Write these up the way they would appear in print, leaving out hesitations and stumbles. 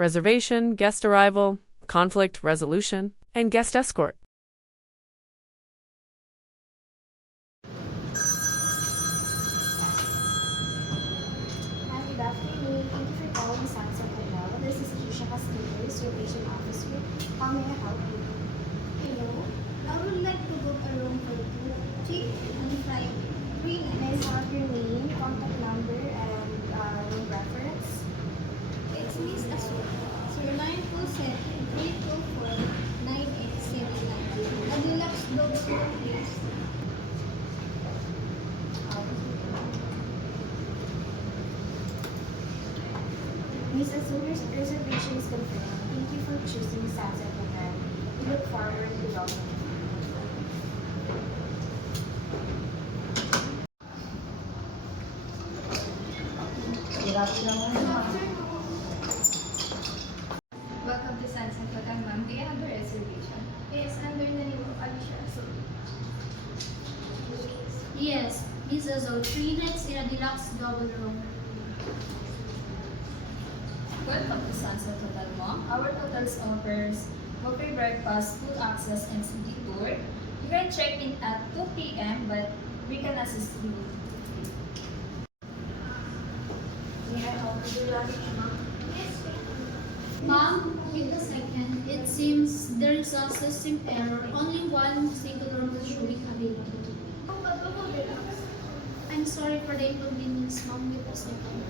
reservation, guest arrival, conflict resolution, and guest escort. Hi, good afternoon. Thank you for calling Sunset Hotel. This is Keisha Castillo, reservation officer. How may I help you? Hello, I would like to book a room for 2, 3, and 5. May I have your name, contact number, and room reference? It's Miss Asu. Sirline 273249879. A deluxe double room, please. Miss Azul's reservation is confirmed. Thank you for choosing Sunset Hotel. We look forward to welcoming you. Welcome to Sunset Hotel, ma'am. Do you have a reservation? It's under the name of Alicia Asu. Yes, Miss Azu, 3 nights in a deluxe double room. Welcome to Sunset Hotel, ma'am. Our hotels offers buffet breakfast, food access, and city tour. You can check in at 2 p.m., but we can assist you. May I help you, luggage, ma'am? Ma'am, wait a second. It seems there is a system error. Only one single room is showing available. I'm sorry for the inconvenience, ma'am. Wait a second.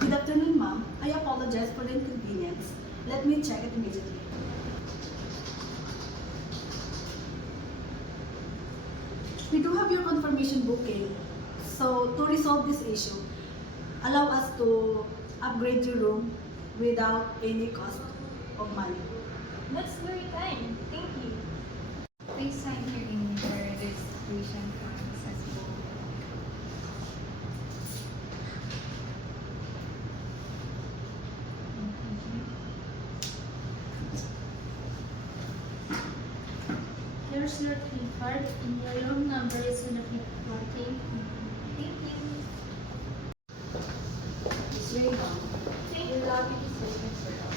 Good afternoon, ma'am. I apologize for the inconvenience. Let me check it immediately. We do have your confirmation booking. So, to resolve this issue, allow us to upgrade your room without any cost of money. That's very kind. Thank you. Please sign here in your registration form accessible. Here's your key card, and your room number is in the party. Thank you. Miss Ray, ma'am. Your luggage is waiting for us.